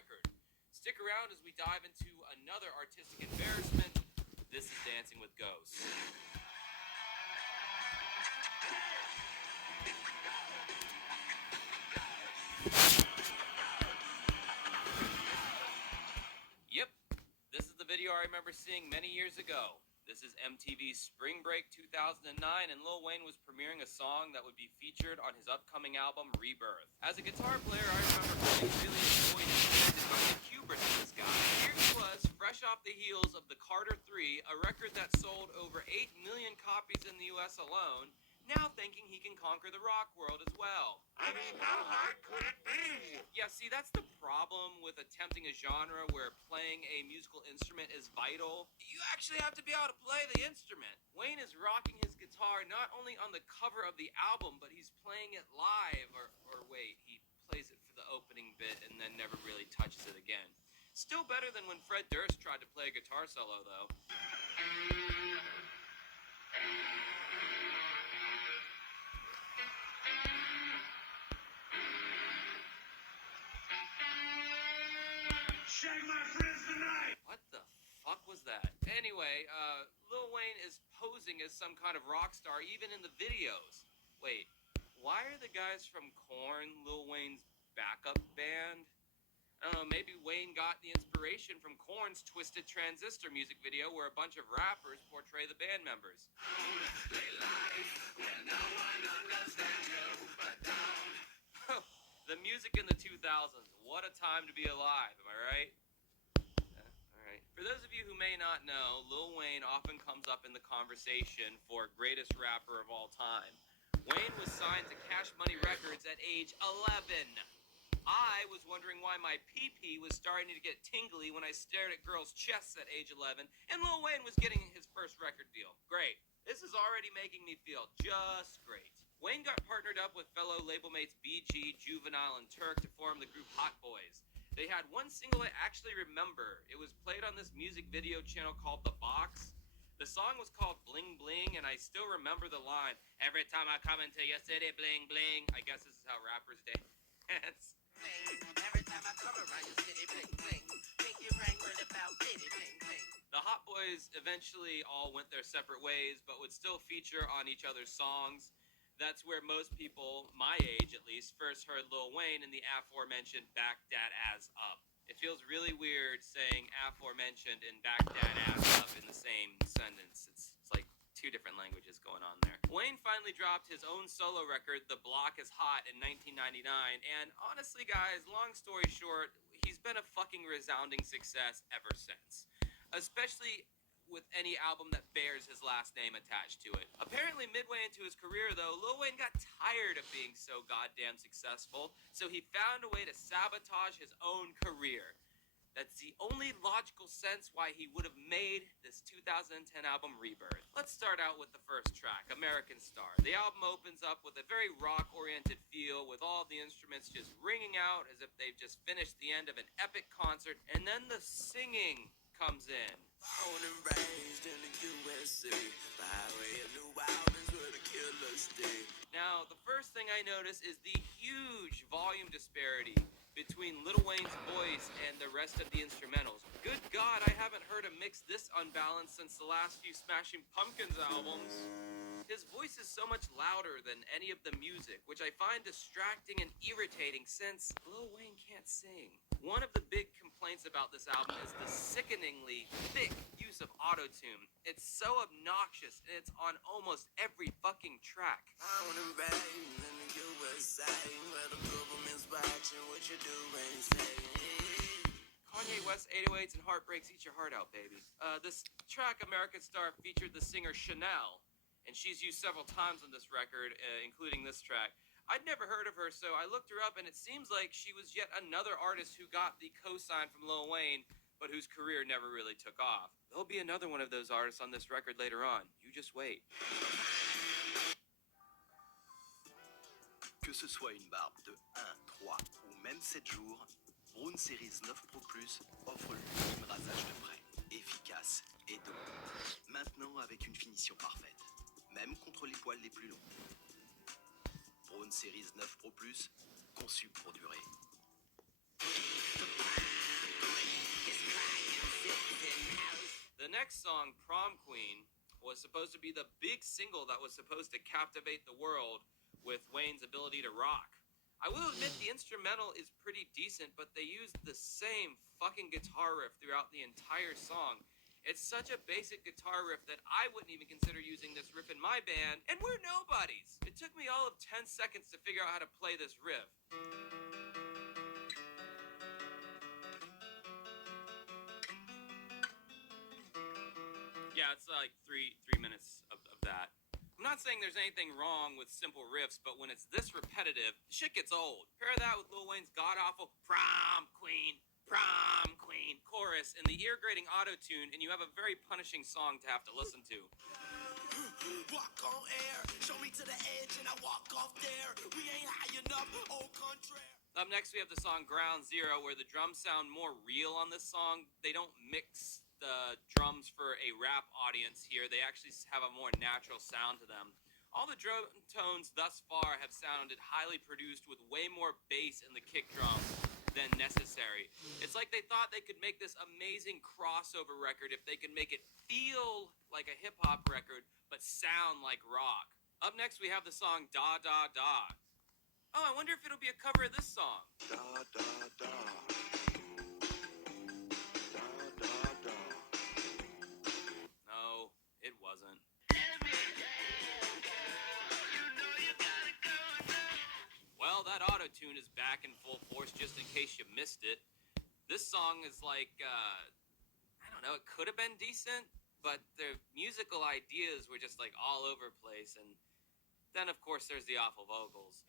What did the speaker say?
record. Stick around as we dive into another artistic embarrassment. This is Dancing with Ghosts. Yep, this is the video I remember seeing many years ago. This is MTV's Spring Break 2009, and Lil Wayne was premiering a song that would be featured on his upcoming album, Rebirth. As a guitar player, I remember feeling really annoyed and offended by the hubris of this guy. Here he was, fresh off the heels of the Carter 3, a record that sold over 8 million copies in the US alone, now thinking he can conquer the rock world as well. I mean, how hard could it be? Yeah, see, that's the problem with attempting a genre where playing a musical instrument is vital. You actually have to be able to play the instrument. Wayne is rocking his guitar not only on the cover of the album, but he's playing it live, or wait, he plays it for the opening bit and then never really touches it again. Still better than when Fred Durst tried to play a guitar solo, though. Shag my friends tonight! What the fuck was that? Anyway, Lil Wayne is posing as some kind of rock star even in the videos. Wait, why are the guys from Korn Lil Wayne's backup band? I don't know, maybe Wayne got the inspiration from Korn's Twisted Transistor music video where a bunch of rappers portray the band members. The music in the 2000s. What a time to be alive, am I right? Alright. For those of you who may not know, Lil Wayne often comes up in the conversation for greatest rapper of all time. Wayne was signed to Cash Money Records at age 11. I was wondering why my pee-pee was starting to get tingly when I stared at girls' chests at age 11, and Lil Wayne was getting his first record deal. Great. This is already making me feel just great. Wayne got partnered up with fellow label mates BG, Juvenile, and Turk to form the group Hot Boys. They had one single I actually remember. It was played on this music video channel called The Box. The song was called Bling Bling, and I still remember the line, "Every time I come into your city, bling bling." I guess this is how rappers dance. Every time I come around your city, bling bling. Think you rang with about bitty bling bling. The Hot Boys eventually all went their separate ways, but would still feature on each other's songs. That's where most people, my age at least, first heard Lil Wayne in the aforementioned Back Dat Ass Up. It feels really weird saying aforementioned and Back Dat Ass Up in the same sentence. It's like two different languages going on there. Wayne finally dropped his own solo record, The Block Is Hot, in 1999, and honestly guys, long story short, he's been a fucking resounding success ever since. Especially with any album that bears his last name attached to it. Apparently midway into his career though, Lil Wayne got tired of being so goddamn successful, so he found a way to sabotage his own career. That's the only logical sense why he would have made this 2010 album Rebirth. Let's start out with the first track, American Star. The album opens up with a very rock-oriented feel, with all the instruments just ringing out as if they've just finished the end of an epic concert, and then the singing comes in. Born and raised in the USA, by way of New Orleans where the killers stay. Now, the first thing I notice is the huge volume disparity between Lil Wayne's voice and the rest of the instrumentals. Good God, I haven't heard a mix this unbalanced since the last few Smashing Pumpkins albums. His voice is so much louder than any of the music, which I find distracting and irritating since Lil Wayne can't sing. One of the big complaints about this album is the sickeningly thick use of autotune. It's so obnoxious, and it's on almost every fucking track. Born and raised in the USA, where the government's watching what you do and say. Kanye West 808s and Heartbreaks, eat your heart out, baby. This track, American Star, featured the singer Chanel, and she's used several times on this record, including this track. I'd never heard of her, so I looked her up, and it seems like she was yet another artist who got the cosign from Lil Wayne, but whose career never really took off. There'll be another one of those artists on this record later on. You just wait. Que ce soit une barbe de 1, 3 ou même 7 jours, Braun Series 9 Pro Plus offre l'ultime rasage de frais, efficace et doux. Maintenant avec une finition parfaite, même contre les poils les plus longs. Braun Series 9 Pro Plus, conçu pour durer. next song, Prom Queen, was supposed to be the big single that was supposed to captivate the world with Wayne's ability to rock. I will admit the instrumental is pretty decent, but they used the same fucking guitar riff throughout the entire song. It's such a basic guitar riff that I wouldn't even consider using this riff in my band, and we're nobodies. It took me all of 10 seconds to figure out how to play this riff. Yeah, it's like three minutes of that. I'm not saying there's anything wrong with simple riffs, but when it's this repetitive, shit gets old. Pair that with Lil Wayne's god-awful prom queen chorus and the ear-grating auto-tune, and you have a very punishing song to have to listen to. Walk on air, show me to the edge and I walk off there. We ain't high enough, au contraire. Up next, we have the song Ground Zero, where the drums sound more real on this song. They don't mix the drums for a rap audience here. They actually have a more natural sound to them. All the drum tones thus far have sounded highly produced with way more bass in the kick drum than necessary. It's like they thought they could make this amazing crossover record if they could make it feel like a hip-hop record, but sound like rock. Up next, we have the song Da Da Da. Oh, I wonder if it'll be a cover of this song. Da da da. Da da da. No, it wasn't. Well, that auto-tune is back in full force just in case you missed it. This song is like, I don't know, it could have been decent, but the musical ideas were just like all over the place. And then, of course, there's the awful vocals.